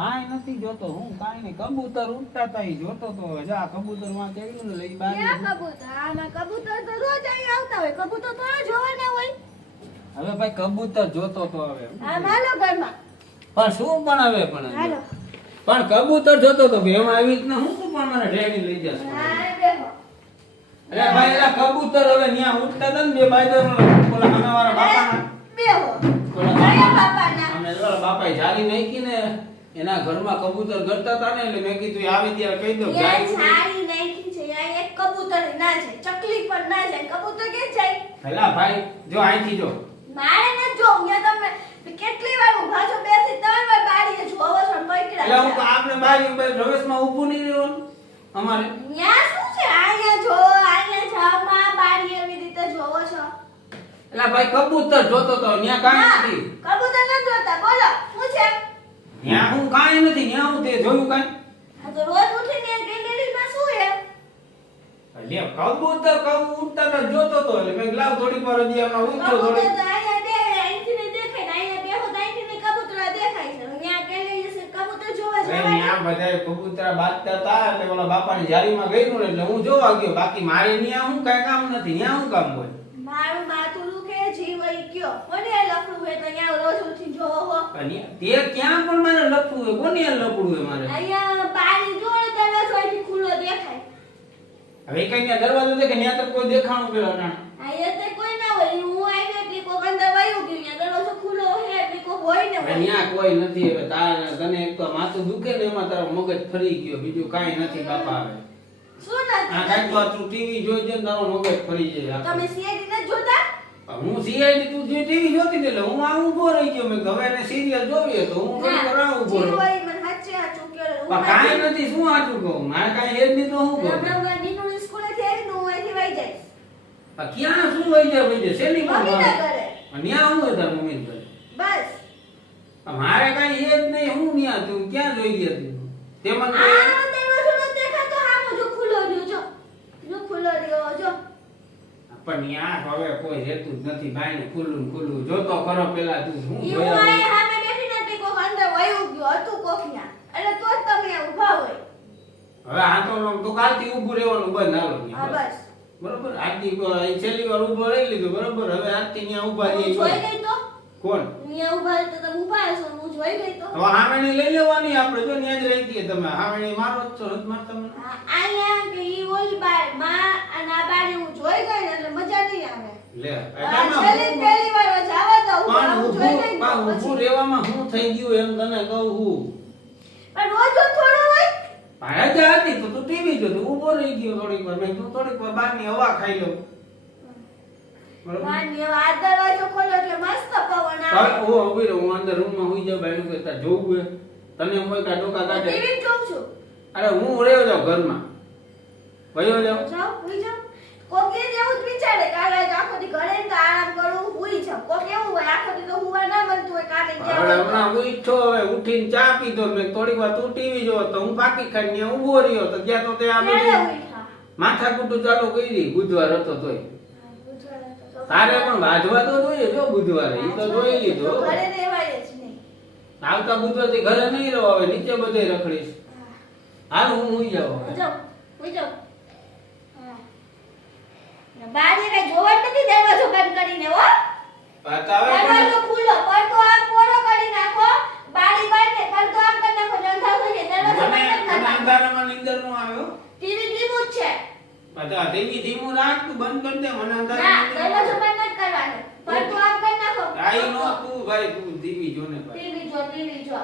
કાંઈ નથી જોતો હું કાંઈ નહીં. કબૂતર ઉડતા તા જોતો તો હવે જા કબૂતરમાં ચડ્યું ને લઈ બાર કબૂતર? આમાં કબૂતર તો રોજ અહીં આવતા હોય. કબૂતર તો જોવાના હોય. હવે ભાઈ કબૂતર જોતો તો હવે. ઘરમાં. પણ શું પણ હવે પણ પણ કબૂતર જોતો તો ભઈ, એમાં આવી રીતના હું તું પણ મને ઢેરી લઈ જશ અરે ભાઈ એલા કબૂતર હવે ન્યા ઉડતા હતા ને બે બાજુ ઓલા સામેવાળા બાપાના. બેહો. ઓલા બાપાના. અમે ઓલા બાપાએ જાળી નાખી ને એના ઘરમાં કબૂતર ગરતા હતા ને એટલે મેં કીધું આવી ત્યારે કહી દઉં ગાય સારી નાખી છે આ એક કબૂતર ના જાય ચકલી પણ ના જાય કબૂતર કે જાય? પેલા ભાઈ જો અહીંથી જો. મારે ન જો હું તમે કેટલી વાર ઊભા છો બેસી ત્રણ વાર બારીએ જોવો છો ને એટલે હું આપને બારી ઉપર રવેશમાં ઊભું નહીં રહેવાનું અમારે. ન્યા શું છે? આયા જો અહીંયા જાવમાં બારી એવી રીતે જોવો છો. એટલે ભાઈ કબૂતર જોતો તો ન્યા કાંઈ નથી. કબૂતર ન જોતા બોલો. ન્યા હું કાંઈ નથી ત્યાં હું તે જોયું કાંઈ. આ તો રોજ ઉઠીને ગેલેરીમાં શું હે એટલે કબૂતર કબૂતર જોતો તો એટલે મેં ગ્લાવ લાવ પર દી આમાં ઊંચો કબૂતર થોડી તો અહીંયા બે અહીંથી ને દેખાય ને અહીંયા બેહો તો અહીંથી ને કબૂતર દેખાય છે. ન્યા ગેલેરી છે કબૂતર જોવા જવાય. ન્યા બધાય કબૂતરા બાંધતા હતા એટલે ઓલા બાપાની જારીમાં ગયું એટલે હું જોવા ગયો. બાકી મારે ત્યાં હું કાઈ કામ નથી ન્યા હું કામ હોય. મારું માથું દુખે જીવ કયો મને લખવું હોય તો હો અને તે ક્યાં પણ મારે લખવું હોય કોની લખવું હોય મારે? અહીંયા બારી જોડે દરવાજો અહીંથી ખુલ્લો દેખાય. હવે કઈ ત્યાં દરવાજો દે કે તો કોઈ દેખાણું પેલો ના અહીંયા તે કોઈ ના હોય હું આવી એટલે કોક અંદર વયું ગયું ત્યાં દરવાજો ખુલ્લો હોય એટલે કોક હોય. ને અહીંયા કોઈ નથી હવે તારે તને એક તો માથું દુખે ને એમાં તારો મગજ ફરી ગયો બીજું કાંઈ નથી બાપા હવે. શું આ કાઈ તો તું ટીવી જોઈ જ ને તારો મગજ ફરી જાય તમે સીઆઈડી નથી જોતા હું સીઆઈડી તું જે ટીવી જોતી એટલે હું આ ઊભો રહી ગયો. મેં હવે એને સિરિયલ જોવી તો હું ઘણી વાર આ ઊભો રહ્યો ભાઈ મને સાચે સાચું કયો પણ કાઈ નથી શું આટલું કહું મારે કાંઈ હેર નહીં તો હું કહું હમણાં હું નીનુની સ્કૂલેથી આવીને નું અહીંથી વઈ જાય આ ક્યાં શું વઈ જાય વઈ જાય? શેની પર મમ્મીના વાત? ન્યા હું હોય તાર મમ્મીને ઘરે? બસ. આ મારે કાઈ હેર નહીં હું ન્યા તું ક્યાં જોઈ ગયા તું? તે મને આ કહે- દરવાજો નથી દેખાતો, આમ જો ખુલ્લો રહ્યો જો. જો ખુલ્લો રહ્યો જો. પણ આંખ હવે કોઈ રહેતું જ નથી ભાઈને ખુલ્લું ખુલ્લું જોતો કરો પેલા તું હું જોયા અહીં સામે બેઠીને હતી, કોક અંદર વયું ગયો હતું કોક. એટલે તો જ તમે ઊભા હોય. હવે આ તો તો કાલથી ઊભું રહેવાનું બંધ હાલો હા, બસ. બરોબર આજથી છેલ્લી વાર ઊભો રહી લીધું બરોબર હવે આજથી ન્યા ઊભા હું રહીએ જોઈ ગઈ તો? કોણ ન્યા ઊભા તો તમે ઊભા હશો, હું જોઈ ગઈ તો? તો હામેણી લઈ લેવાની આપણે જો ન્યા જ રહી ગઈ તમે હામેણી મારો છો નથી માર તમને આ આ કે ઈ ઓલી બાર, માં અને આ બારી હું જોઈ ગઈ ને એટલે મજા નહીં આવે. લે છેલ્લી પહેલી વાર જવા દઉં, પણ ઊભું પણ ઊભું રહેવામાં હું થઈ ગયું એમ તને કહું હું. પણ રોજ થોડો હોય. ભાડા હતી તો તું ટીવી જોતો ઊભો રહી ગયો થોડીક વાર. મેં તું થોડીક વાર બહારની હવા ખાઈ લઉં. આ દરવાજો ખોલો એટલે મસ્ત પવન આવે. હું ઊભી રહું હું અંદર રૂમમાં હુઈ જાઉં બાયણું કે તાર જોવું તને હોય કે ડોકા કાઢે. ટીવી જોઉં છું. અરે હું રહ્યો જાઉં ઘરમાં. જાઉં. હુઈ જાઓ કોક એ એવું જ વિચારે કે આજ આખો દી ઘરે તો આરામ કરું હુઈ છે કોક એવું હોય આખો દી તો હુવા ના મળતું હોય કામે ગયા હવે હમણાં ઈચ્છો હવે ઉઠીને ચા પીધો મે થોડી વાર તું ટીવી જો તો હું પાકી ખાઈને ઊભો રહ્યો તો ત્યાં તો તે આ બધું માથા કુટું ચાલુ કરી બુધવાર હતો તોય. તારે પણ વાજવા તો જોઈએ જો બુધવારે ઈ તો જોઈ લીધો. ઘરે રહેવાય જ નહીં. આવતા બુધવારથી ઘરે નહીં રહો હવે નીચે બધે રખડીશ. હાલ હું હુઈ જાઉં. જાઓ હુઈ હા. બારીએ કઈ જોવા નથી દરવાજો બંધ કરીને હો. આવે દરવાજો ખુલ્લો પડતો આમ પોરો કરી નાખો. બારી બંધ ને પડતો આમ કરી નાખો એટલે થઈ જાય દરવાજો બંધ મને અંધારામાં નીંદર નો આવ્યો? ટીવી ધીમું જ છે. બતા ધીમી ધીમું રાખ તું બંધ કરી દે મને ના દરવાજો બંધ જ કરવાનો. પડતો આમ કરી નાખો. આઈ નો તું ભાઈ તું ધીમી જો ને ભાઈ. ટીવી જો ટીવી જો.